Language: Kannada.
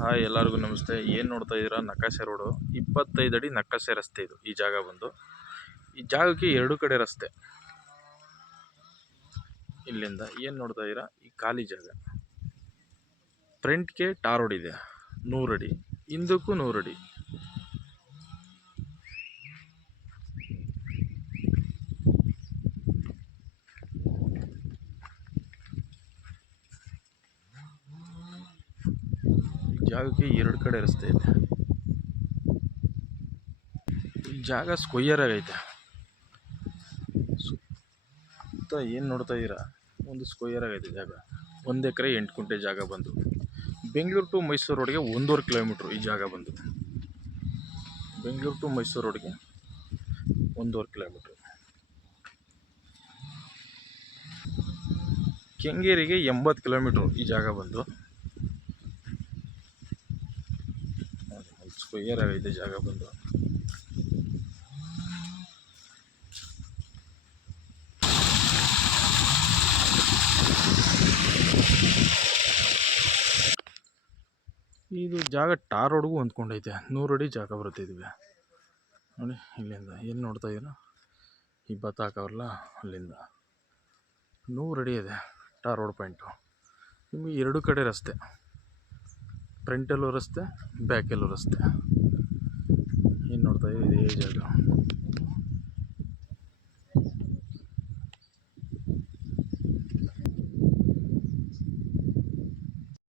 ಹಾಯ್ ಎಲ್ಲರಿಗೂ ನಮಸ್ತೆ. ಏನು ನೋಡ್ತಾ ಇದ್ದೀರಾ? ನಕಾಶೆ ರೋಡು 25 ಅಡಿ ನಕಾಶೆ ರಸ್ತೆ ಇದು. ಈ ಜಾಗ ಬಂದು ಈ ಜಾಗಕ್ಕೆ ಎರಡು ಕಡೆ ರಸ್ತೆ. ಇಲ್ಲಿಂದ ಏನು ನೋಡ್ತಾ ಇದ್ದೀರಾ? ಈ ಖಾಲಿ ಜಾಗ ಫ್ರಂಟ್ಗೆ ಟಾರ್ ರೋಡ್ ಇದೆ 100 ಅಡಿ, ಹಿಂದಕ್ಕೂ 100 ಅಡಿ. ಜಾಗಕ್ಕೆ ಎರಡು ಕಡೆ ರಸ್ತೆ ಇದೆ. ಈ ಜಾಗ ಸ್ಕ್ವಯರ್ ಆಗೈತೆ. ಸುತ್ತ ಏನು ನೋಡ್ತಾ ಇದ್ದೀರಾ? ಒಂದು ಸ್ಕ್ವಯರ್ ಆಗೈತೆ ಜಾಗ. 1 ಎಕರೆ 8 ಗುಂಟೆ ಜಾಗ ಬಂದು ಬೆಂಗಳೂರು ಟು ಮೈಸೂರು ರೋಡ್ಗೆ 1.5 ಕಿಲೋಮೀಟ್ರ್. ಈ ಜಾಗ ಬಂದು ಬೆಂಗಳೂರು ಟು ಮೈಸೂರು ರೋಡ್ಗೆ 1.5 ಕಿಲೋಮೀಟ್ರ್. ಕೆಂಗೇರಿಗೆ 80 ಕಿಲೋಮೀಟ್ರು ಈ ಜಾಗ ಬಂದು. ಸ್ಕ್ವಯರ್ ಆಗೈತೆ ಜಾಗ ಬಂದು. ಇದು ಜಾಗ ಟಾರ್ ರೋಡ್ಗೂ ಹೊಂದ್ಕೊಂಡೈತೆ. 100 ಅಡಿ ಜಾಗ ಬರುತ್ತೆ ಇದುವೆ ನೋಡಿ. ಇಲ್ಲಿಂದ ಏನು ನೋಡ್ತಾ ಇದ್ದೀರಾ? ಈ ಭತ್ತ ಹಾಕವ್ರಲ್ಲ ಅಲ್ಲಿಂದ 100 ಅಡಿ ಇದೆ ಟಾರ್ ರೋಡ್ ಪಾಯಿಂಟು. ನಿಮಗೆ ಎರಡು ಕಡೆ ರಸ್ತೆ, ಫ್ರಂಟಲ್ಲೂ ರಸ್ತೆ, ಬ್ಯಾಕಲ್ಲೂ ರಸ್ತೆ. ಏನು ನೋಡ್ತಾ ಇದ್ದೀವಿ? ಇದೇ ಜಾಗ.